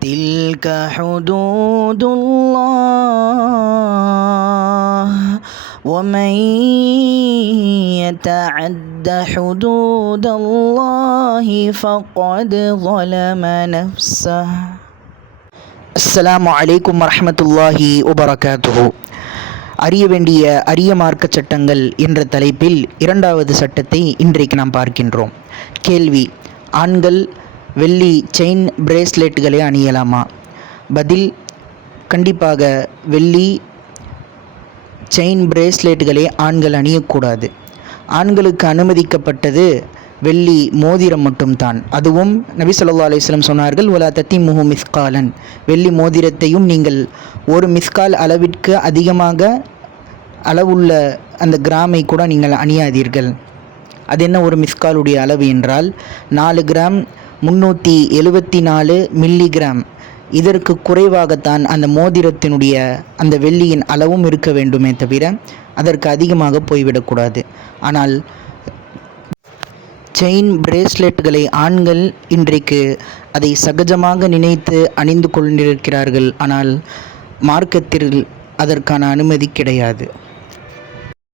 تلك حدود الله ومن يتعد حدود الله فقد ظلم نفسه அஸ்ஸலாமு அலைக்கும் வரஹ்மத்துல்லாஹி வபரகாத்துஹு அறிய வேண்டிய அரிய மார்க்க சட்டங்கள் என்ற தலைப்பில் இரண்டாவது சட்டத்தை இன்றைக்கு நாம் பார்க்கின்றோம் கேள்வி ஆண்கள் வெள்ளி செயின் பிரேஸ்லெட்டுகளை அணியலாமா? பதில் கண்டிப்பாக வெள்ளி செயின் பிரேஸ்லெட்டுகளை ஆண்கள் அணியக்கூடாது. ஆண்களுக்கு அனுமதிக்கப்பட்டது வெள்ளி மோதிரம் மட்டும்தான். அதுவும் நபி சொல்லா அலிஸ்லம் சொன்னார்கள் ஒலா தத்தி முஹு மிஸ்காலன். வெள்ளி மோதிரத்தையும் நீங்கள் ஒரு மிஸ்கால் அளவிற்கு அதிகமாக அளவுள்ள அந்த கிராமை கூட நீங்கள் அணியாதீர்கள். அது என்ன ஒரு மிஸ்காலுடைய அளவு என்றால் நாலு கிராம் முந்நூற்றி எழுபத்தி நாலு மில்லிகிராம் இதற்கு குறைவாகத்தான் அந்த மோதிரத்தினுடைய அந்த வெள்ளியின் அளவும் இருக்க வேண்டுமே தவிர அதற்கு அதிகமாக போய்விடக்கூடாது ஆனால் செயின் பிரேஸ்லெட்களை ஆண்கள் இன்றைக்கு அதை சகஜமாக நினைத்து அணிந்து கொண்டிருக்கிறார்கள். ஆனால் மார்க்கத்தில் அதற்கான அனுமதி கிடையாது.